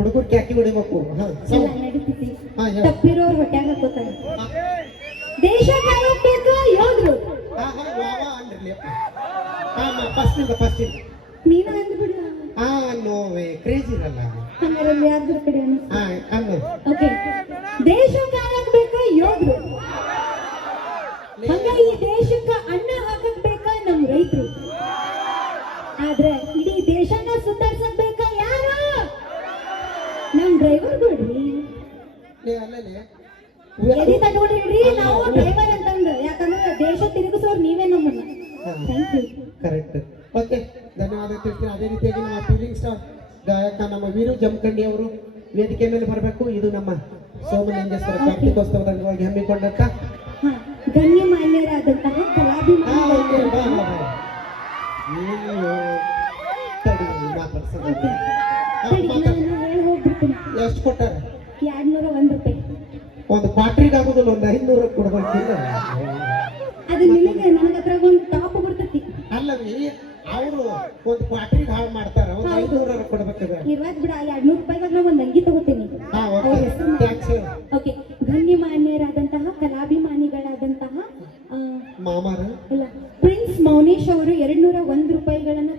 ಹುಡುಗರು ಕ್ಯಾಕಿ ಹೊಡಿಬೇಕು. ಎಲ್ಲ ನಡೀತೈತಿ. ಹಾ, ಹೇಳು. ತಪ್ಪಿರೋರ್ ಹೊಟ್ಯಾಗ ಹಾಕೋತಾರ. ದೇಶ ಕಾಯಬೇಕು ಯೋಧರು. ಅನ್ರಿ ಫಸ್ಟ್ ನೀನ ಅಂದ್ಬಿಡ. ನೋವೇ ಕ್ರೇಜಿ ಇರಲ್ಲ. ಹಂಗಾರೆ ಯಾರ್ದ್ರ ಕಡೆ ಅನ್ನು ಓಕೆ. ದೇಶ ಕಾಯಬೇಕು ಯೋಧರು. ಹಂಗ ಈ ದೇಶಕ್ಕ ಅನ್ನ ಹಾಕಕ್ ಬೇಕಾ ನಮ್ ರೈತರು. ಆದ್ರೆ ಇಡೀ ದೇಶನ ಸುಧಾರ್ಸಕ್ ಬೇಕಾ ಯಾರು? ನಮ್ ಡ್ರೈವರ್ ಬಿಡ್ರಿ. ಎದಿ ತಗೊಂಡು ಹೇಳ್ರಿ ನಾವು ಡ್ರೈವರ್ ಅಂತಂದು. ಯಾಕಂದ್ರೆ ದೇಶ ತಿರುಗಿಸೋರು ನೀವೇ ನಮ್ಮನ್ನ. Thank you. ಕರೆಕ್ಟ್. ಓಕೆ, ಧನ್ಯವಾದ ತಿಳಿಸ್ತೀನಿ. ಅದೇ ರೀತಿಯಾಗಿ ನಮ್ಮ ಫೀಲಿಂಗ್ ಸ್ಟಾರ್ ಗಾಯಕ ನಮ್ಮ ವೀರು ಜಮಖಂಡಿ ಅವರು ವೇದಿಕೆ ಮೇಲೆ ಬರಬೇಕು. ಇದು ನಮ್ಮ ಸೋಮಲಿಂಗೇಶ್ವರ ಕಾರ್ತಿಕೋತ್ಸವದ ಅಂಗವಾಗಿ ಹಮ್ಮಿಕೊಂಡಂತ ಗಣ್ಯಮಾನ್ಯರಾದಂತಹ ಕಲಾಭಿಮಾನಿಗಳು. ಎಷ್ಟು ಕೊಟ್ಟಾರ? 201 ರೂಪಾಯಿ. ಒಂದು ಕ್ವಾಟ್ರಿಗೆ ಆಗುದಿಲ್ಲ, ಒಂದು 500 ಕೊಡ್ಬೇಕಿಲ್ಲ. ಅದು ನಿನಗೆ ನನಗೆ ಅದ್ರಾಗ ಒಂದು ಟಾಪ್ ಬರ್ತೈತಿ. ಅಲ್ಲವಿ ಅವರು ಒಂದು ಕ್ವಾಟ್ರಿಗೆ ಹಾಳು ಮಾಡ್ತಾರ, ಒಂದು 500 ಕೊಡ್ಬೇಕದ. ಇರ್ವಾಗ್ ಬಿಡ. 200 ರೂಪಾಯಿದಾಗ ನಾ ಒಂದು ಅಂಗಿ ತಗೋತೀನಿ. ಓಕೆ. ಗಣ್ಯಮಾನ್ಯರಾದಂತಹ ಕಲಾಭಿಮಾನಿಗಳಾದಂತಹ ಮಾಮಾರ ಇಲ್ಲ ಪ್ರಿನ್ಸ್ ಮೌನೇಶ್ ಅವರು 201 ರೂಪಾಯಿಗಳನ್ನ